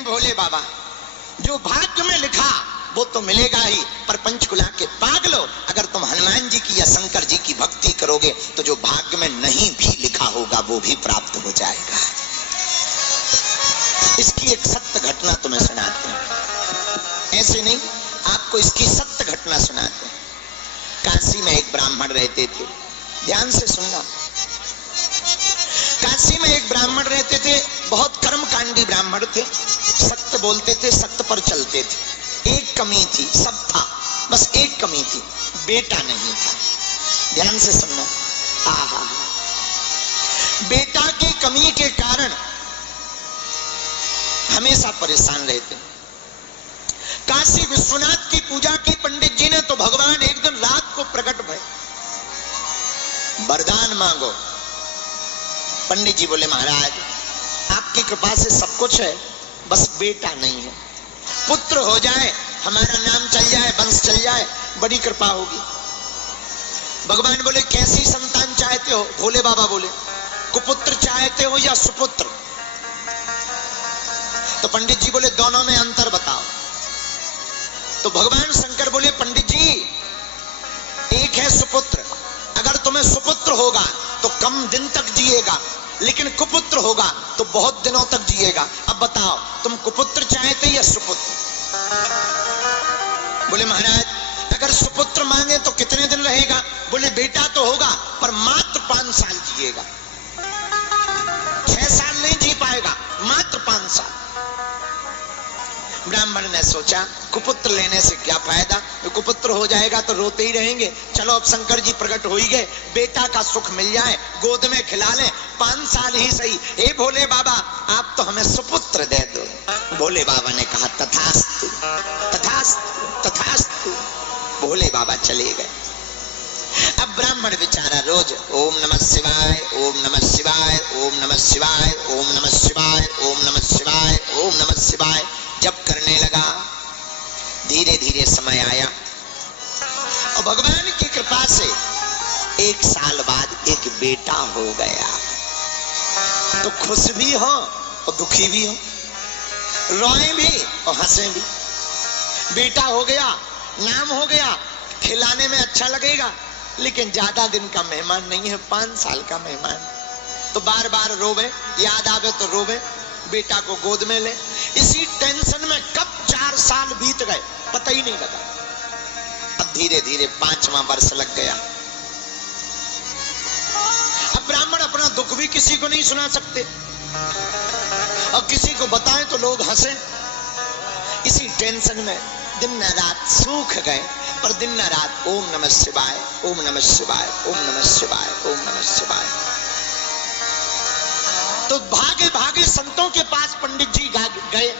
भोले बाबा, जो भाग्य में लिखा वो तो मिलेगा ही, पर पंचकुला के पागलो, अगर तुम हनुमान जी की या शंकर जी की भक्ति करोगे तो जो भाग्य में नहीं भी लिखा होगा वो भी प्राप्त हो जाएगा। इसकी एक सत्य घटना तुम्हें सुनाते हैं, ऐसे नहीं, आपको इसकी सत्य घटना सुनाते हैं। काशी में एक ब्राह्मण रहते थे, ध्यान से सुनना। काशी में एक ब्राह्मण रहते थे, बहुत कर्मकांडी ब्राह्मण थे, सत्य बोलते थे, सत्य पर चलते थे। एक कमी थी, सब था, बस एक कमी थी, बेटा नहीं था। ध्यान से सुनना। आहा, बेटा की कमी के कारण हमेशा परेशान रहते। काशी विश्वनाथ की पूजा की पंडित जी ने, तो भगवान एक दिन रात को प्रकट भये, वरदान मांगो। पंडित जी बोले, महाराज आपकी कृपा से सब कुछ है, बस बेटा नहीं है, पुत्र हो जाए, हमारा नाम चल जाए, वंश चल जाए, बड़ी कृपा होगी। भगवान बोले, कैसी संतान चाहते हो? भोले बाबा बोले, कुपुत्र चाहते हो या सुपुत्र? तो पंडित जी बोले, दोनों में अंतर बताओ। तो भगवान शंकर बोले, पंडित जी एक है सुपुत्र, अगर तुम्हें सुपुत्र होगा तो कम दिन तक जिएगा, लेकिन कुपुत्र होगा तो बहुत दिनों तक जिएगा। अब बताओ तुम कुपुत्र चाहते या सुपुत्र? बोले, महाराज अगर सुपुत्र मांगे तो कितने दिन रहेगा? बोले, बेटा तो होगा पर मात्र 5 साल जिएगा, 6 साल नहीं जी पाएगा, मात्र 5 साल। ब्राह्मण ने सोचा, कुपुत्र लेने से क्या फायदा, तो कुपुत्र हो जाएगा तो रोते ही रहेंगे, चलो अब शंकर जी प्रकट हो ही गए, बेटा का सुख मिल जाए, गोद में खिला लें, 5 साल ही सही। हे भोले बाबा आप तो हमें सुपुत्र दे दो। भोले बाबा ने कहा, तथास्तु तथास्तु तथास्तु। भोले बाबा चले गए। अब ब्राह्मण बेचारा रोज ओम नमः शिवाय, ओम नमः शिवाय, ओम नमः शिवाय, ओम नमः शिवाय, ओम नमः शिवाय, ओम नमः शिवाय जप करने लगा। धीरे धीरे समय आया और भगवान की कृपा से 1 साल बाद एक बेटा हो गया। तो खुश भी हो और दुखी भी हो, रोए भी और हंसे भी। बेटा हो गया, नाम हो गया, खिलाने में अच्छा लगेगा, लेकिन ज्यादा दिन का मेहमान नहीं है, 5 साल का मेहमान। तो बार बार रोवे, याद आवे तो रोवे, बेटा को गोद में ले। इसी टेंशन में कब 4 साल बीत गए पता ही नहीं लगा। अब धीरे धीरे 5वां वर्ष लग गया। अब ब्राह्मण अपना दुख भी किसी को नहीं सुना सकते और किसी को बताएं तो लोग हंसे। इसी टेंशन में दिन रात सूख गए, पर दिन रात ओम नमः शिवाय, ओम नमः शिवाय, ओम नमः शिवाय, ओम नमः शिवाय। तो भागे भागे संतों के पास पंडित जी गए।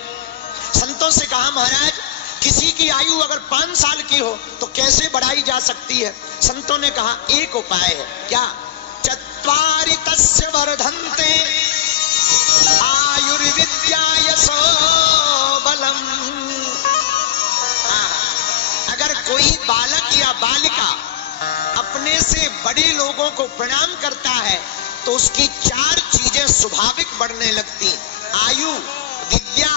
संतों से कहा, महाराज किसी की आयु अगर 5 साल की हो तो कैसे बढ़ाई जा सकती है? संतों ने कहा, एक उपाय है। क्या? चत्वारि तस्य वर्धन्ते आयुर्विद्या यशो बलम। अगर कोई बालक या बालिका अपने से बड़े लोगों को प्रणाम करता है तो उसकी 4 चीजें स्वाभाविक बढ़ने लगती, आयु, विद्या,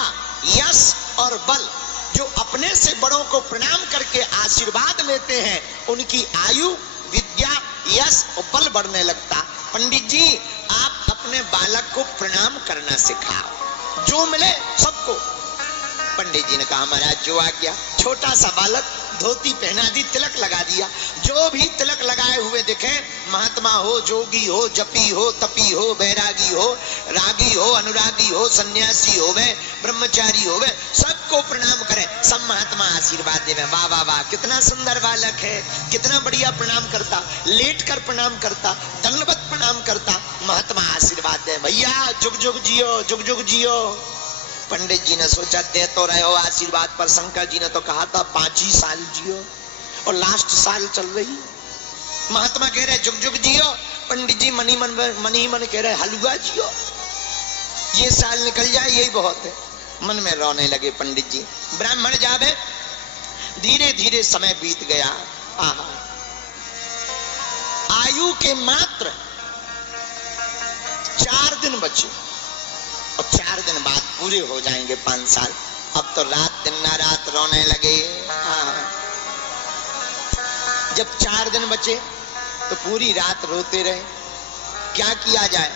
यश और बल। जो अपने से बड़ों को प्रणाम करके आशीर्वाद लेते हैं उनकी आयु, विद्या, यश और बल बढ़ने लगता। पंडित जी आप अपने बालक को प्रणाम करना सिखाओ, जो मिले सबको। पंडित जी ने कहा, महाराज जो आज्ञा। छोटा सा बालक, धोती पहना दी, तिलक लगा दिया। जो भी तिलक लगाए हुए दिखे, महात्मा हो, जोगी हो, जपी हो, तपी हो, बैरागी हो, रागी हो, अनुरागी हो, सन्यासी हो, ब्रह्मचारी हो, सबको प्रणाम करें। सब महात्मा आशीर्वाद देवे, वाह वाह वाह कितना सुंदर बालक है, कितना बढ़िया प्रणाम करता, लेट कर प्रणाम करता, दंडवत प्रणाम करता। महात्मा आशीर्वाद दे, भैया जुग जुग जियो, जुग जुग जियो। पंडित जी ने सोचा, दे तो रहे हो आशीर्वाद, पर शंकर जी ने तो कहा था 5 ही साल जियो और लास्ट साल चल रही। महात्मा कह रहे जुग जुग जियो, पंडित जी मनी मन कह रहे हलवा जियो, ये साल निकल जाए यही बहुत है। मन में रोने लगे पंडित जी। ब्राह्मण जावे, धीरे धीरे समय बीत गया। आहा, आयु के मात्र 4 दिन बचे। और 4 दिन बाद पूरे हो जाएंगे 5 साल। अब तो रात दिन ना रात रोने लगे। जब 4 दिन बचे तो पूरी रात रोते रहे। क्या किया जाए?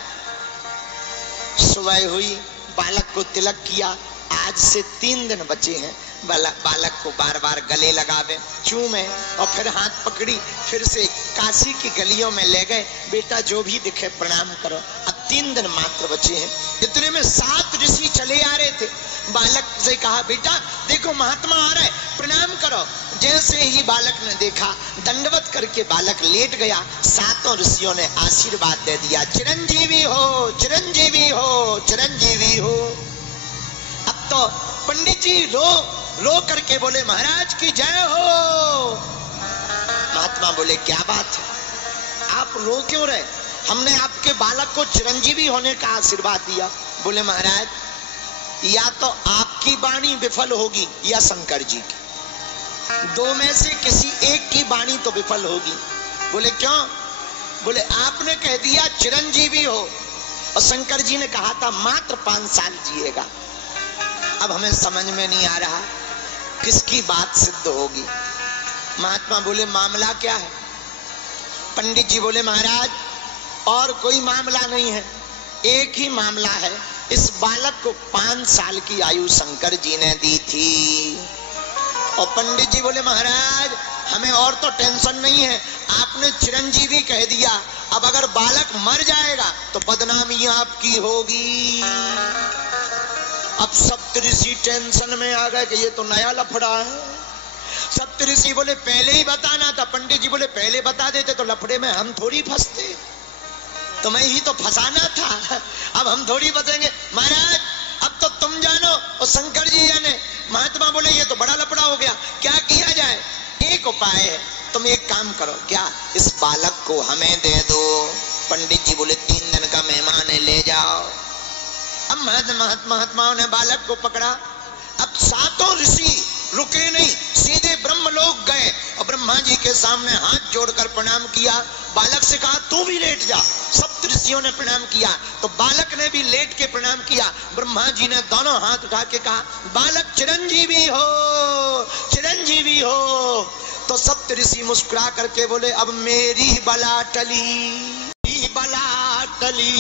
सुबह हुई, बालक को तिलक किया। आज से 3 दिन बचे हैं। बालक को बार बार गले लगावे, चूमे और फिर हाथ पकड़ी, फिर से काशी की गलियों में ले गए। बेटा जो भी दिखे प्रणाम करो। अब 3 दिन मात्र बचे हैं। इतने में 7 ऋषि चले आ रहे थे। बालक से कहा, बेटा देखो महात्मा आ रहे, प्रणाम करो। जैसे ही बालक ने देखा, दंडवत करके बालक लेट गया। 7 ऋषियों ने आशीर्वाद दे दिया, चिरंजीवी हो, चिरंजीवी हो, चिरंजीवी हो। अब तो पंडित जी रो करके बोले, महाराज की जय हो। महात्मा बोले, क्या बात है, आप रो क्यों रहे? हमने आपके बालक को चिरंजीवी होने का आशीर्वाद दिया। बोले, महाराज या तो आपकी वाणी विफल होगी या शंकर जी की, 2 में से किसी एक की वाणी तो विफल होगी। बोले, क्यों? बोले, आपने कह दिया चिरंजीवी हो और शंकर जी ने कहा था मात्र 5 साल जिएगा। अब हमें समझ में नहीं आ रहा किसकी बात सिद्ध होगी। महात्मा बोले, मामला क्या है? पंडित जी बोले, महाराज और कोई मामला नहीं है, एक ही मामला है। इस बालक को 5 साल की आयु शंकर जी ने दी थी। और पंडित जी बोले, महाराज हमें और तो टेंशन नहीं है, आपने चिरंजीवी कह दिया। अब अगर बालक मर जाएगा तो बदनामी आपकी होगी। अब सप्तऋषि टेंशन में आ गए कि ये तो नया लफड़ा है। सप्तऋषि बोले, पहले ही बताना था। पंडित जी बोले, पहले बता देते तो लफड़े में हम थोड़ी फंसते, तुम्हें ही तो फंसाना था, अब हम थोड़ी फंसेंगे। महाराज अब तो तुम जानो और शंकर जी जाने। महात्मा बोले, ये तो बड़ा लफड़ा हो गया, क्या किया जाए? एक उपाय है, तुम एक काम करो। क्या? इस बालक को हमें दे दो। पंडित जी बोले, 3 दिन का मेहमान है, ले जाओ। अब महात्माओं ने बालक को पकड़ा। अब 7 ऋषि रुके नहीं, सीधे ब्रह्मलोक गए और ब्रह्मा जी के सामने हाथ जोड़कर प्रणाम किया। बालक से कहा, तू भी लेट जा। सप्त ऋषियों ने प्रणाम किया तो बालक ने भी लेट के प्रणाम किया। ब्रह्मा जी ने दोनों हाथ उठा के कहा, बालक चिरंजीवी हो, चिरंजीवी हो। तो सप्त ऋषि मुस्कुरा करके बोले, अब मेरी बला टली, बला टली।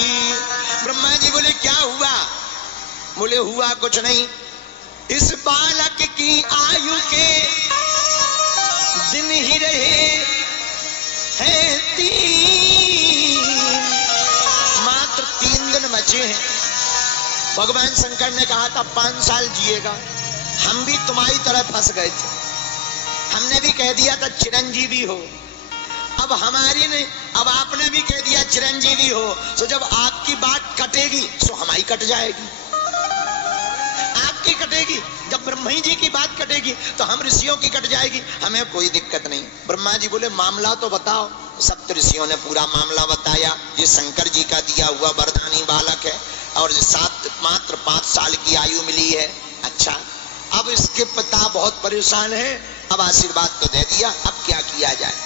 ब्रह्मा जी बोले, क्या हुआ? बोले, हुआ कुछ नहीं, इस बालक की आयु के दिन ही रहे हैं 3, मात्र 3 दिन बचे हैं। भगवान शंकर ने कहा था 5 साल जिएगा। हम भी तुम्हारी तरह फंस गए थे, हमने भी कह दिया था चिरंजीवी हो। अब अब आपने भी कह दिया चिरंजीवी हो, तो जब आपकी बात कटेगी तो हमारी कट जाएगी। आपकी कटेगी, जब ब्रह्मा जी की बात कटेगी तो हम ऋषियों की कट जाएगी, हमें कोई दिक्कत नहीं। ब्रह्मा जी बोले, मामला तो बताओ। सप्त ऋषियों ने पूरा मामला बताया। ये शंकर जी का दिया हुआ वरदानी बालक है और मात्र 5 साल की आयु मिली है। अच्छा, अब इसके पिता बहुत परेशान है, अब आशीर्वाद तो दे दिया, अब क्या किया जाए?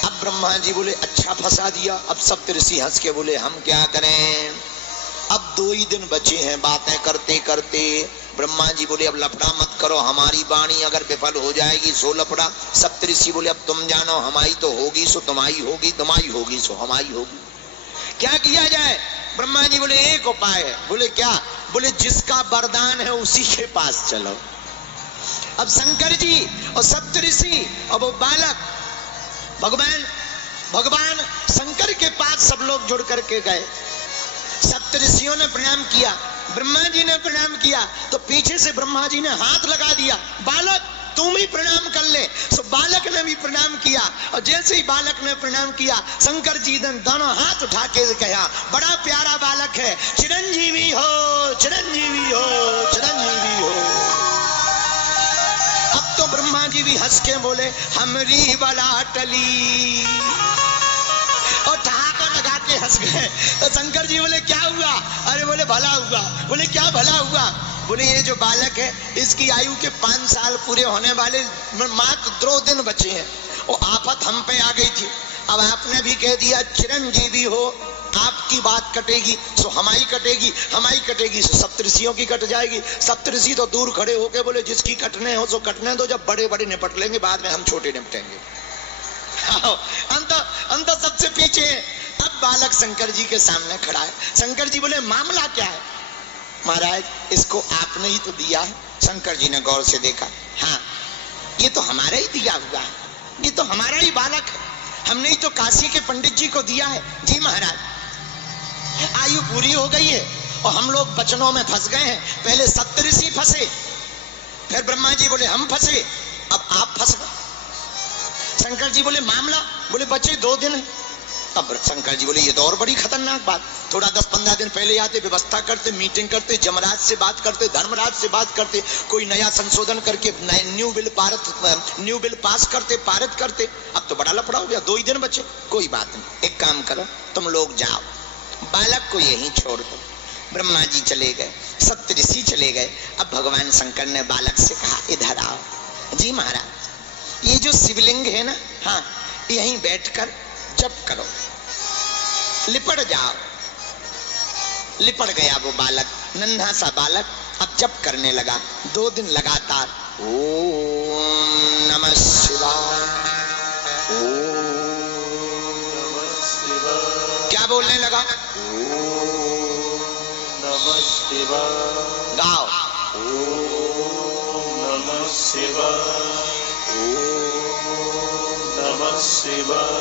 अब ब्रह्मा जी बोले, अच्छा फंसा दिया। अब सप्त ऋषि हंस के बोले, हम क्या करें, अब 2 ही दिन बचे हैं। बातें करते करते ब्रह्मा जी बोले, अब लफड़ा मत करो, हमारी वाणी अगर विफल हो जाएगी सो लफड़ा। सप्त ऋषि बोले, अब तुम जानो, हमारी तो होगी सो तुम्हारी होगी, तुम्हारी होगी सो हमारी होगी, क्या किया जाए? ब्रह्मा जी बोले, एक उपाय है। बोले, क्या? बोले, जिसका वरदान है उसी के पास चलो। अब शंकर जी और सप्त ऋषि और वो बालक भगवान शंकर के पास सब लोग जुड़ करके गए। सप्त ऋषियों ने प्रणाम किया, ब्रह्मा जी ने प्रणाम किया, तो पीछे से ब्रह्मा जी ने हाथ लगा दिया, बालक तुम ही प्रणाम कर ले। सो बालक ने भी प्रणाम किया और जैसे ही बालक ने प्रणाम किया, शंकर जी ने दोनों हाथ उठा के कहा, बड़ा प्यारा बालक है, चिरंजीवी हो, चिरंजीवी हो, चिरंजीवी हो। अब तो ब्रह्मा जी भी हंस के बोले, हमरी बला टली, और ठहाका लगा के हंस गए। तो शंकर जी बोले, क्या हुआ? अरे बोले, भला हुआ। बोले, क्या भला हुआ? बोले, ये जो बालक है इसकी आयु के 5 साल पूरे होने वाले मात्र 2 दिन बचे हैं। वो आफत हम पे आ गई थी, अब आपने भी कह दिया चिरंजीवी हो, आपकी बात कटेगी सो हमारी कटेगी, हमारी कटेगी सो सप्तऋषियों की कट जाएगी। सप्तऋषि तो दूर खड़े होके बोले जिसकी कटने हो सो कटने दो, जब बड़े बड़े निपट लेंगे बाद में हम छोटे निपटेंगे। अंत सबसे पीछे है। अब बालक शंकर जी के सामने खड़ा है। शंकर जी बोले मामला क्या है? महाराज इसको आपने ही तो दिया है। शंकर जी ने गौर से देखा, हाँ ये तो हमारा ही दिया हुआ है, ये तो हमारा ही बालक है, हमने ही तो काशी के पंडित जी को दिया है। जी महाराज, आयु पूरी हो गई है और हम लोग बचनों में फंस गए हैं। पहले सप्तऋषि फंसे, फिर ब्रह्मा जी बोले हम फंसे, अब आप फंस गए। शंकर जी बोले मामला, बोले बचे 2 दिन है। अब शंकर जी बोले ये तो और बड़ी खतरनाक बात, थोड़ा 10-15 दिन पहले आते, व्यवस्था करते, मीटिंग करते, जमराज से बात करते, धर्मराज से बात करते, कोई नया संशोधन करके न्यू बिल पास करते, पारित करते। अब तो बड़ा लफड़ा हो गया, 2 ही दिन बचे। कोई बात नहीं, एक काम करो तुम लोग जाओ, बालक को यहीं छोड़ दो। ब्रह्मा जी चले गए, सप्तऋषि चले गए। अब भगवान शंकर ने बालक से कहा इधर आओ। जी महाराज, ये जो शिवलिंग है ना, हाँ यहीं बैठकर जप करो, लिपट जाओ। लिपट गया वो बालक, नन्हा सा बालक, अब जप करने लगा। 2 दिन लगातार ओम नमः शिवाय, क्या बोलने लगा? ओम नमः शिवाय। गाओ ओम नमः शिवाय, ओम नमः शिवाय,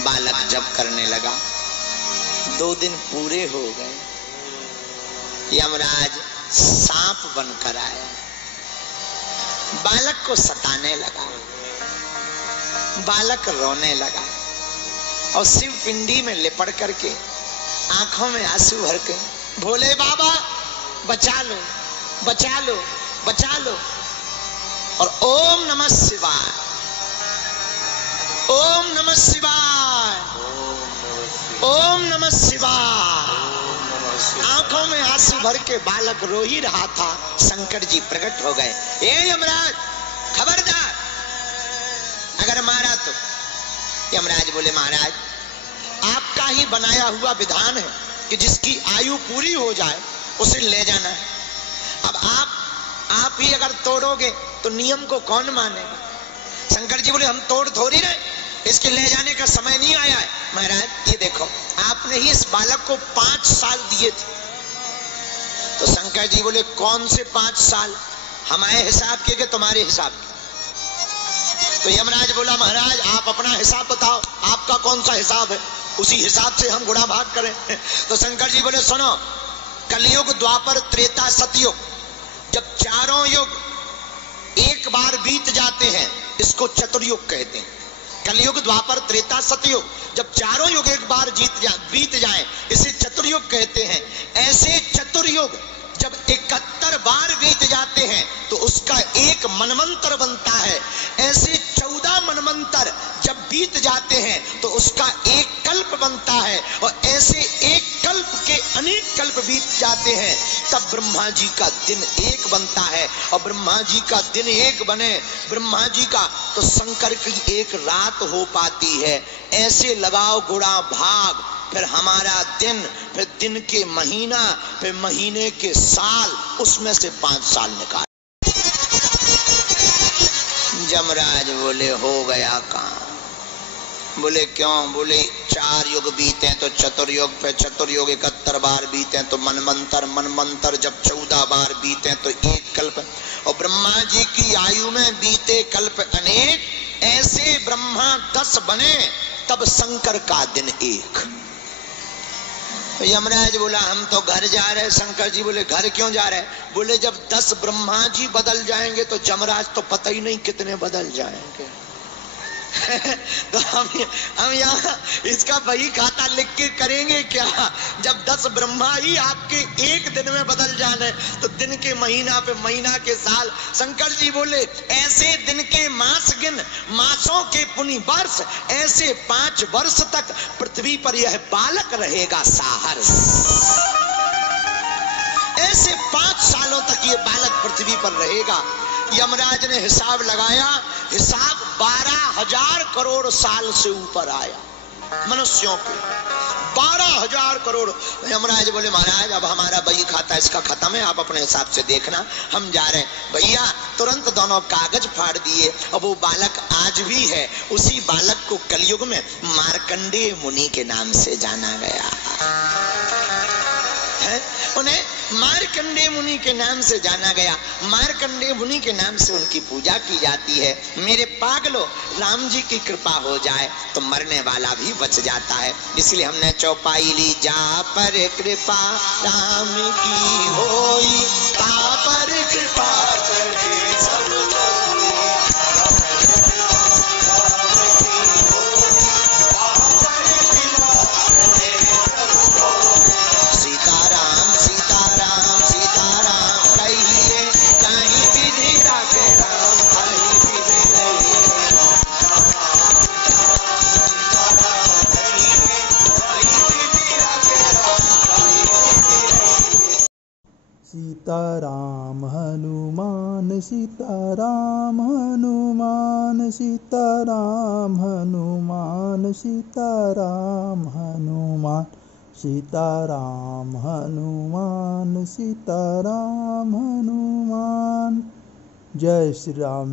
बालक जप करने लगा। 2 दिन पूरे हो गए। यमराज सांप बनकर आया, बालक को सताने लगा। बालक रोने लगा और शिव पिंडी में लिपट करके आंखों में आंसू भर के, भोले बाबा बचा लो, बचा लो, बचा लो। और ओम नमः शिवाय, ओम नमः शिवाय, ओम नमः शिवाय। आंखों में आंसू भर के बालक रो ही रहा था। शंकर जी प्रकट हो गए। ए यमराज खबरदार, अगर मारा तो। यमराज बोले महाराज आपका ही बनाया हुआ विधान है कि जिसकी आयु पूरी हो जाए उसे ले जाना है। अब आप ही अगर तोड़ोगे तो नियम को कौन मानेगा? शंकर जी बोले हम तोड़ थोड़ी रहे, इसके ले जाने का समय नहीं आया है। महाराज ये देखो, आपने ही इस बालक को 5 साल दिए थे। तो शंकर जी बोले कौन से 5 साल? हमारे हिसाब के तुम्हारे हिसाब के? तो यमराज बोला महाराज आप अपना हिसाब बताओ, आपका कौन सा हिसाब है, उसी हिसाब से हम गुणा भाग करें। तो शंकर जी बोले सुनो, कलयुग, द्वापर, त्रेता, सतयुग, जब चारों युग एक बार बीत जाते हैं इसको चतुर्युग कहते हैं। कलयुग, द्वापर, त्रेता, सतयुग, जब चारों युग एक बार बीत जाए इसे चतुर्युग कहते हैं। ऐसे चतुर्युग जब 71 बार बीत जाते हैं तो उसका एक मनवंतर बनता है। ऐसे 14 मनवंतर जब बीत जाते हैं तो उसका एक कल्प बनता है। और ऐसे एक कल्प के अनेक कल्प बीत जाते हैं तब ब्रह्मा जी का दिन एक बनता है। और ब्रह्मा जी का दिन एक बने ब्रह्मा जी का, तो शंकर की एक रात हो पाती है। ऐसे लगाओ गुणा भाग, फिर हमारा दिन, फिर दिन के महीना, फिर महीने के साल, उसमें से 5 साल निकाल। जमराज बोले हो गया काम। बोले क्यों? बोले 4 युग बीते तो चतुर्युग, फिर चतुर्युग 71 बार बीते तो मनमंत्र, मनमंत्र जब 14 बार बीते तो एक कल्प। और ब्रह्मा जी की आयु में बीते कल्प अनेक। ऐसे ब्रह्मा 10 बने तब शंकर का दिन 1। यमराज बोला हम तो घर जा रहे। शंकर जी बोले घर क्यों जा रहे? बोले जब 10 ब्रह्मा जी बदल जाएंगे तो जमराज तो पता ही नहीं कितने बदल जाएंगे। तो हम यहाँ इसका वही खाता लिख के करेंगे क्या? जब 10 ब्रह्मा ही आपके एक दिन में बदल जाने तो दिन के महीना पे महीना के साल। शंकर जी बोले ऐसे दिन के मास गिन, मासों के पुनि वर्ष, ऐसे 5 वर्ष तक पृथ्वी पर यह बालक रहेगा साहर। ऐसे 5 सालों तक ये बालक पृथ्वी पर रहेगा। यमराज ने हिसाब लगाया, हिसाब 12,000 करोड़ साल से ऊपर आया मनुष्यों के, 12,000 करोड़। यमराज बोले महाराज अब हमारा बही खाता इसका खत्म है, आप अपने हिसाब से देखना, हम जा रहे हैं। भैया तुरंत दोनों कागज फाड़ दिए। अब वो बालक आज भी है, उसी बालक को कलयुग में मार्कंडेय मुनि के नाम से जाना गया है। उन्हें मार्कंडेय मुनि के नाम से जाना गया। मार्कंडेय मुनि के नाम से उनकी पूजा की जाती है। मेरे पागलों, राम जी की कृपा हो जाए तो मरने वाला भी बच जाता है। इसलिए हमने चौपाई ली, जा पर कृपा राम की होई, ता पर कृपा करे सब लोग। सीताराम हनुमान सीताराम हनुमान सीताराम हनुमान सीताराम हनुमान सीताराम हनुमान सीताराम हनुमान। जय श्री राम।